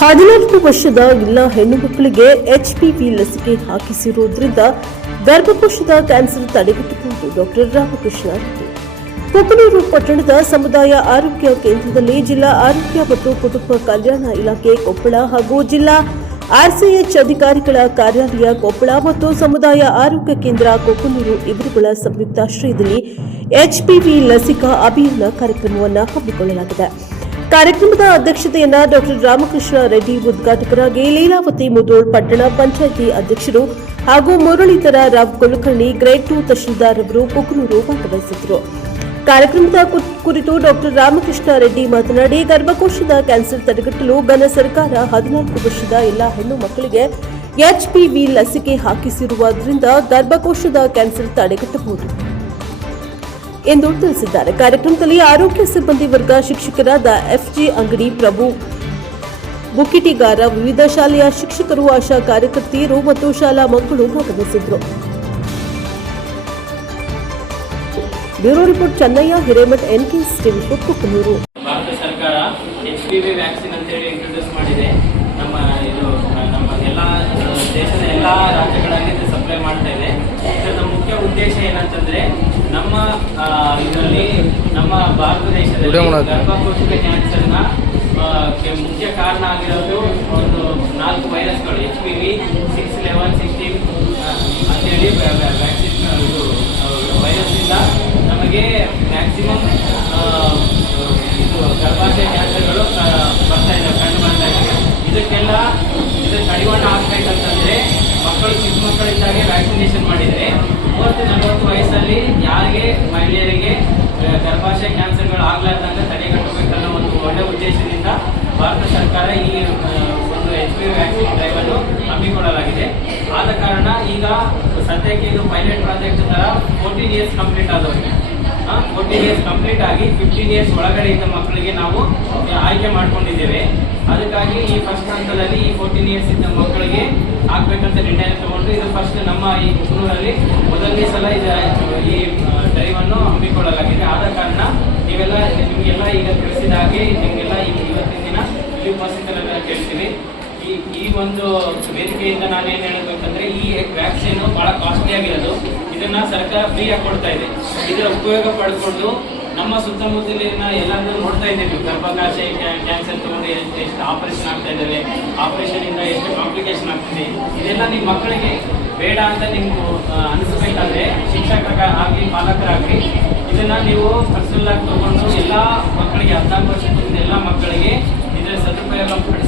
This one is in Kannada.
14 ವರ್ಷದ ಎಲ್ಲ ಹೆಣ್ಣು ಮಕ್ಕಳಿಗೆ HPV ಲಸಿಕೆ ಹಾಕಿಸಿರುವುದರಿಂದ ಗರ್ಭಕೋಶದ ಕ್ಯಾನ್ಸರ್ ತಡೆಗಟ್ಟಬಹುದು. ಡಾಕ್ಟರ್ ರಾಮಕೃಷ್ಣ ರೆಡ್ಡಿ. ಕೊಕ್ಕನೂರು ಪಟ್ಟಣದ ಸಮುದಾಯ ಆರೋಗ್ಯ ಕೇಂದ್ರದಲ್ಲಿ ಜಿಲ್ಲಾ ಆರೋಗ್ಯ ಮತ್ತು ಕುಟುಂಬ ಕಲ್ಯಾಣ ಇಲಾಖೆ ಕೊಪ್ಪಳ ಹಾಗೂ ಜಿಲ್ಲಾ RCH ಅಧಿಕಾರಿಗಳ ಕಾರ್ಯಾಲಯ ಕೊಪ್ಪಳ ಮತ್ತು ಸಮುದಾಯ ಆರೋಗ್ಯ ಕೇಂದ್ರ ಕೊಕ್ಕನೂರು ಇವರುಗಳ ಸಂಯುಕ್ತಾಶ್ರಯದಲ್ಲಿ HPV ಲಸಿಕಾ ಅಭಿಯಾನ ಕಾರ್ಯಕ್ರಮವನ್ನು ಹಮ್ಮಿಕೊಳ್ಳಲಾಗಿದೆ. ಕಾರ್ಯಕ್ರಮದ ಅಧ್ಯಕ್ಷತೆಯನ್ನ ಡಾಕ್ಟರ್ ರಾಮಕೃಷ್ಣ ರೆಡ್ಡಿ, ಉದ್ಘಾಟಕರಾಗಿ ಲೀಲಾವತಿ ಮುದೋಳ್ ಪಟ್ಟಣ ಪಂಚಾಯಿತಿ ಅಧ್ಯಕ್ಷರು ಹಾಗೂ ಮುರಳೀಧರ ರಾವ್ ಕುಲಕರ್ಣಿ ಗ್ರೇಡ್ 2 ತಹಶೀಲ್ದಾರ್ ಅವರು ಕೊಕ್ಕನೂರು ಭಾಗವಹಿಸಿದರು. ಕಾರ್ಯಕ್ರಮದ ಕುರಿತು ಡಾಕ್ಟರ್ ರಾಮಕೃಷ್ಣ ರೆಡ್ಡಿ ಮಾತನಾಡಿ, ಗರ್ಭಕೋಶದ ಕ್ಯಾನ್ಸರ್ ತಡೆಗಟ್ಟಲು ಘನ ಸರ್ಕಾರ 14 ವರ್ಷದ ಎಲ್ಲ ಹೆಣ್ಣು ಮಕ್ಕಳಿಗೆ HPV ಲಸಿಕೆ ಹಾಕಿಸಿರುವುದರಿಂದ ಗರ್ಭಕೋಶದ ಕ್ಯಾನ್ಸರ್ ತಡೆಗಟ್ಟಬಹುದು ಎಂದು ತಿಳಿಸಿದ್ದಾರೆ. ಕಾರ್ಯಕ್ರಮದಲ್ಲಿ ಆರೋಗ್ಯ ಸಿಬ್ಬಂದಿ ವರ್ಗ, ಶಿಕ್ಷಕರಾದ FG ಅಂಗಡಿ, ಪ್ರಭು ಬುಕ್ಕಿಟಿಗಾರ, ವಿವಿಧ ಶಾಲೆಯ ಶಿಕ್ಷಕರು, ಆಶಾ ಕಾರ್ಯಕರ್ತೆಯರು ಮತ್ತು ಶಾಲಾ ಮಕ್ಕಳು ಭಾಗವಹಿಸಿದರು. Bureau report Chennaiah, Hiremath, NKS TV Kokkanur. Bharat ಸರ್ಕಾರ HPV ವ್ಯಾಕ್ಸಿನ್ ಅಂತ ಹೇಳಿ ಇಂಟ್ರೊಡ್ಯೂಸ್ ಮಾಡಿದೆ. ನಮ್ಮ ಎಲ್ಲ ದೇಶದ ಎಲ್ಲ ರಾಜ್ಯಗಳಲ್ಲಿ ಸಪ್ಲೈ ಮಾಡ್ತಾ ಇದೆ. ಇದರ ಮುಖ್ಯ ಉದ್ದೇಶ ಏನಂತಂದ್ರೆ, ನಮ್ಮ ಇದರಲ್ಲಿ ನಮ್ಮ ಭಾರತ ದೇಶದಲ್ಲಿ ಗರ್ಭಕೋಶದ ಕ್ಯಾನ್ಸರ್ನ ಮುಖ್ಯ ಕಾರಣ ಆಗಿರೋದು ಒಂದು 4 ವೈರಸ್ಗಳು, HPV 6, 11, 16 ಅಂತೇಳಿ ವ್ಯಾಕ್ಸಿನ್ ವೈರಸ್ಸಿಂದ ನಮಗೆ ಮ್ಯಾಕ್ಸಿಮಮ್ ಇದು ಗರ್ಭಾಶಯ ಕ್ಯಾನ್ಸರ್ಗಳು ಬರ್ತಾ ಇದ್ದಾವೆ, ಕಂಡು ಬರ್ತಾ ಇದ್ದಾವೆ. ಇದಕ್ಕೆ ಕಡಿವಾಣ ಆಗ್ಬೇಕಂತಂದ್ರೆ ಮಕ್ಕಳು ಚಿಕ್ಕ ಮಕ್ಕಳಿದ್ದಾಗೆ ವ್ಯಾಕ್ಸಿನೇಷನ್ ಮಾಡಿದರೆ 30-40 ವಯಸ್ಸಲ್ಲಿ ಯಾರಿಗೆ ಮಹಿಳೆಯರಿಗೆ ಗರ್ಭಾಶಯ ಕ್ಯಾನ್ಸರ್ಗಳು ಆಗ್ಲಾರ್ದಂಗೆ ತಡೆಗಟ್ಟಬೇಕನ್ನೋ ಒಂದು ಒಳ್ಳೆ ಉದ್ದೇಶದಿಂದ ಭಾರತ ಸರ್ಕಾರ ಈ ಒಂದು HPV ವ್ಯಾಕ್ಸಿನ್ ಡ್ರೈವ್ ಅನ್ನು ಹಮ್ಮಿಕೊಳ್ಳಲಾಗಿದೆ. ಆದ ಕಾರಣ ಈಗ ಸದ್ಯಕ್ಕೆ ಇದು ಪೈಲಟ್ ಪ್ರಾಜೆಕ್ಟ್ ತರ 14 ಇಯರ್ಸ್ ಕಂಪ್ಲೀಟ್ ಆದವರಿಗೆ 14 ಇಯರ್ಸ್ ಕಂಪ್ಲೀಟ್ ಆಗಿ 15 ಇಯರ್ಸ್ ಒಳಗಡೆ ಇದ್ದ ಮಕ್ಕಳಿಗೆ ನಾವು ಆಯ್ಕೆ ಮಾಡ್ಕೊಂಡಿದ್ದೇವೆ. ಅದಕ್ಕಾಗಿ ಈ ಫಸ್ಟ್ ಹಂತದಲ್ಲಿ ಈ 14 ಇಯರ್ಸ್ ಇದ್ದ ಮಕ್ಕಳಿಗೆ ಆಗ್ಬೇಕಂತ ನಿರ್ಣಯ ತಗೊಂಡು ಇದು ಫಸ್ಟ್ ನಮ್ಮ ಈ ಕೊಕ್ಕನೂರಲ್ಲಿ ಮೊದಲನೇ ಸಲ ಈ ಡ್ರೈವ್ ಅನ್ನು ಹಮ್ಮಿಕೊಳ್ಳಲಾಗಿದೆ. ಆದ ಕಾರಣ ನಿಮಗೆಲ್ಲ ಈಗ ತಿಳಿಸಿದ ಹಾಗೆ ನಿಮಗೆಲ್ಲ ಇವತ್ತಿನ ದಿನ ಇಲ್ಲಿ ಉಪಸ್ಥಿತರೆಲ್ಲ ಕೇಳ್ತೀವಿ. ಈ ಒಂದು ವೇದಿಕೆಯಿಂದ ನಾವೇನು ಹೇಳಬೇಕಂದ್ರೆ, ಈ ವ್ಯಾಕ್ಸಿನ್ ಬಹಳ ಕಾಸ್ಟ್ಲಿ ಆಗಿರೋದು, ಇದನ್ನ ಸರ್ಕಾರ ಫ್ರೀಯಾಗಿ ಕೊಡ್ತಾ ಇದೆ. ಇದರ ಉಪಯೋಗ ಪಡ್ಕೊಂಡು ನಮ್ಮ ಸುತ್ತಮುತ್ತಲಿನ ಎಲ್ಲರೂ ನೋಡ್ತಾ ಇದ್ದೀವಿ, ಗರ್ಭಾಶಯ ಕ್ಯಾನ್ಸರ್ ತಗೊಂಡು ಎಷ್ಟು ಆಪರೇಷನ್ ಆಗ್ತಾ ಇದ್ದಾವೆ, ಆಪರೇಷನ್ ಇಂದ ಎಷ್ಟು ಕಾಂಪ್ಲಿಕೇಶನ್ ಆಗ್ತಿದೆ. ಇದೆಲ್ಲ ನಿಮ್ಮ ಮಕ್ಕಳಿಗೆ ಬೇಡ ಅಂತ ನಿಮ್ಗೆ ಅನಿಸ್ಬೇಕಾದ್ರೆ ಶಿಕ್ಷಕರಾಗಲಿ ಪಾಲಕರಾಗಲಿ ಇದನ್ನ ನೀವು ಪರ್ಸನಲ್ ಆಗಿ ತಗೊಂಡು ಎಲ್ಲ ಮಕ್ಕಳಿಗೆ 14 ವರ್ಷದ ಎಲ್ಲ ಮಕ್ಕಳಿಗೆ ಇದರ ಸದುಪಯೋಗ ಪಡಿಸಿ